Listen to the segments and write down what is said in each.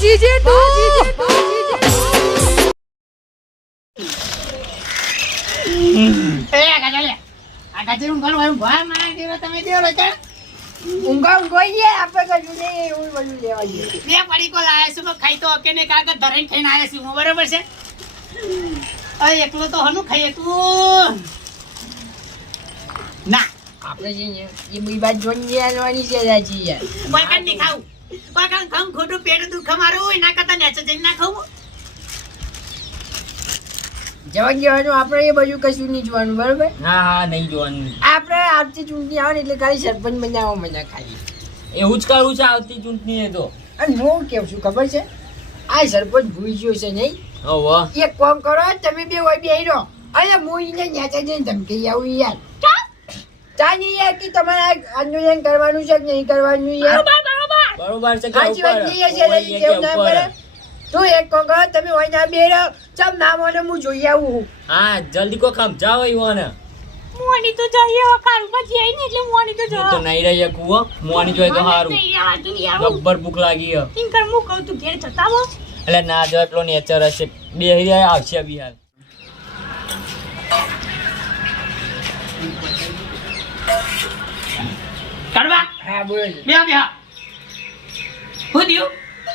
GJ એ ગાજલે આ ગાજે હું ઘણો ભા માં દેરો તમે દેરો છે ઊંઘા ગોઈએ આપણે કજુ ને એવું બધું લેવા જોઈએ બે પડી કો લાયા છું ખાઈ તો કે ને કાકા ધરીને ખાઈને આયા છું બરાબર છે અરે એકલો તો હનું ખાઈએ તું ના આપણે છે ને એ બી બાદ જોઈને આલવાની છે રાજી યાર કોઈ કાન નહીં ખાવું કોઈ કાન ખાવું ખોટું પેટ દુખ મારું એના કરતા નેચે જઈને ના ખાવું જવા જવાનું આપણે એ બધું કશું નહીં જોવાનું બરોબર હા હા નહીં જોવાનું આપણે આવતી ચૂંટણી આવે ને એટલે ખાલી સરપંચ બનાવવા મજા ખાલી એવું જ કરવું છે આવતી ચૂંટણી એ તો અને હું કેવું છું ખબર છે આ સરપંચ ભૂઈ ગયો છે નહીં એક કામ કરો તમે બે હોય બે રહો અને હું એને નેચા જઈને ધમકી આવું યાર ચા નહીં યાર કે તમારે આંદોલન કરવાનું છે કે નહીં કરવાનું યાર બરોબર છે સાચી વાત નહીં હશે કેવું ના પડે તું એક કામ કરો તમે હોય ના બે રહો સબ નામ અને હું જોઈ આવું હા જલ્દી કો સમજાવો ઈવાને મોની તો જઈએ કાલમાં જઈએ ને એટલે મોની તો તો નહીં રહી કુવો મોની જોઈ તો સારું ગબ્બર ભૂખ લાગી હે ઇનકર હું કહું તું ઘેર જતા હો એટલે ના જો એટલો નેચર હશે બે હિરા આવશે બિહાર કરવા હા બોલ બે બે હું દિયું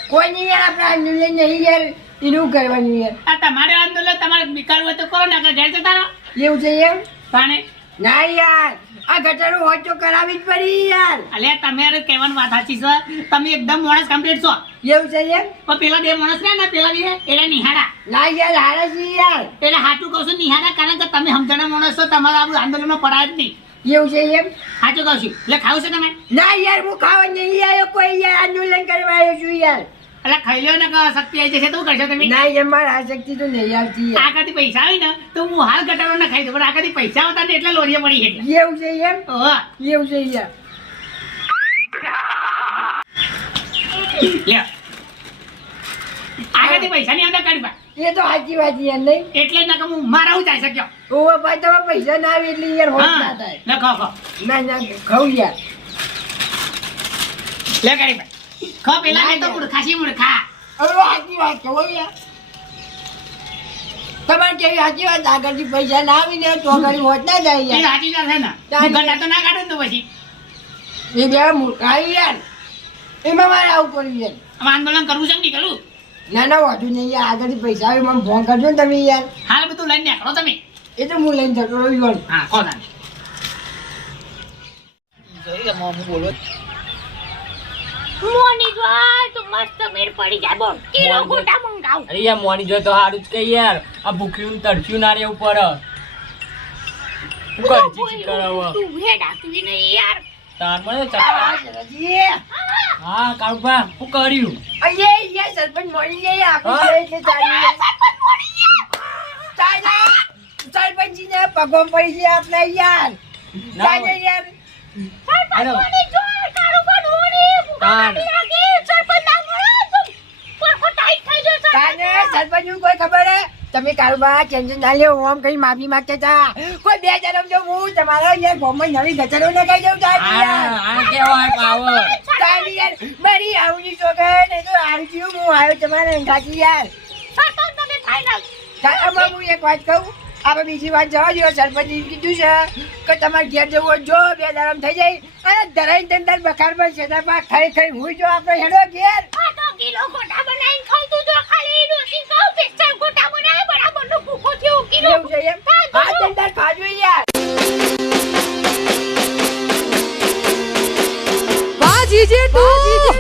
કોઈ નહીં યાર આપણે આંદોલન નહીં યાર એનું કરવાનું યાર આ તમારે આંદોલન તમારે નીકળવું હોય તો કરો ને ઘેર જતા રહો એવું છે એમ પાણે ના યાર આ ગટરો હોય તો કરાવી જ પડી યાર અલે તમારે કહેવાની વાત સાચી છે તમે એકદમ માણસ કમ્પ્લીટ છો એવું છે એમ પણ પેલા બે માણસ રહ્યા ને પેલા બે એટલે નિહાળા ના યાર હારે છે યાર એટલે હાચું કહું છું નિહાળા કારણ કે તમે સમજણા માણસ છો તમારા આપણું આંદોલનમાં પડાય જ નહીં એવું છે એમ સાચું કહું છું એટલે ખાવું છે તમે ના યાર હું ખાવા નહીં આવ્યો કોઈ યાર આંદોલન કરવા આવ્યો છું યાર એટલે ખાઈ લ્યો ને કે શક્તિ આવી જશે તો શું કરશો તમે ના યાર મારા આ શક્તિ તો નહીં આવતી યાર આગાથી પૈસા આવી ને તો હું હાલ ગટારો ના ખાઈ દઉં પણ આગાથી પૈસા આવતા ને એટલે લોરીએ પડી એટલે એવું છે એમ ઓહ એવું છે યાર લે આગાથી પૈસા નહીં આવતા કાઢી પા એ તો સાચી વાત યાર નહીં એટલે જ ના કે હું મારા હું જાય શક્યો ઓવા ભાઈ તમે પૈસા ના આવે એટલે યાર હોત ના થાય લે ખો ખો ના ના ખાવ યાર લે કાઢી પા ખો પેલા નહીં તો મૂર્ખાશી મૂર્ખા હવે સાચી વાત કહો યાર તમારે કેવી સાચી વાત આગળથી પૈસા ના આવીને તો આગળ હોત ના જાય એ યાર સાચી વાત છે ને હું ગટા તો ના કાઢું ને તો પછી એ બે મૂર્ખા યાર એમાં મારે આવું કર્યું યાર આમ આંદોલન કરવું છે કે નહીં કરવું ના ના વાંધો નહીં યાર આગળથી પૈસા આવે મને ફોન કરજો ને તમે યાર હાલ બધું લઈને નીકળો તમે એ તો હું લઈને જતો રહ્યો હા કહો તાને જોઈ હું બોલો મોની જો તો મસ્ત મેર પડી જાય બોલ કિલો ગોટા મંગાવ અરે યાર મોની જોઈ તો સારું જ કઈ યાર આ ભૂખ્યું તડક્યું ના રે ઉપર શું કરે ચીચી કરાવો તું હેડા તું ને યાર તાર મને ચક્કર હા કાળુભા શું કર્યું અયે યાર સરપંચ મળી જાય આપી દે એટલે ચાલી સરપંચજી ને પગો પડી છે આપણે યાર ચાલે યાર હેલો સરપંચ નું કોઈ ખબર હે તમે કારોબાર ટેન્શન ના લ્યો ઓમ કઈ માફી માંગતા હતા કોઈ બે જન્મ જો હું તમારા યાર ફોર્મમાં નવી ગચરો ને કહી દઉં ચાલી યાર આ કેવાય પાવર ચાલી યાર મારી આવની છોકરા ને તો હારું થયું હું આવ્યો તમારે સાચી યાર આમાં હું એક વાત કહું આપણે બીજી વાત જવા દો સરપંચ કીધું છે કે તમારે ઘેર જવું હોય જો બે દારામ થઈ જાય અને ધરાઈ તંદર બખાર પર સેદાપા ખાઈ ખાઈ હું જો આપણે હેડો ઘેર કિલો ગોટા બનાવીને ખાઈ તું જો ખાલી રોટી ખાવ પિસ્તલ ગોટા બનાવે બરાબર નો ભૂખો થયો કિલો એવું છે એમ હા તંદર ખાજો યાર વાહ જીજે તું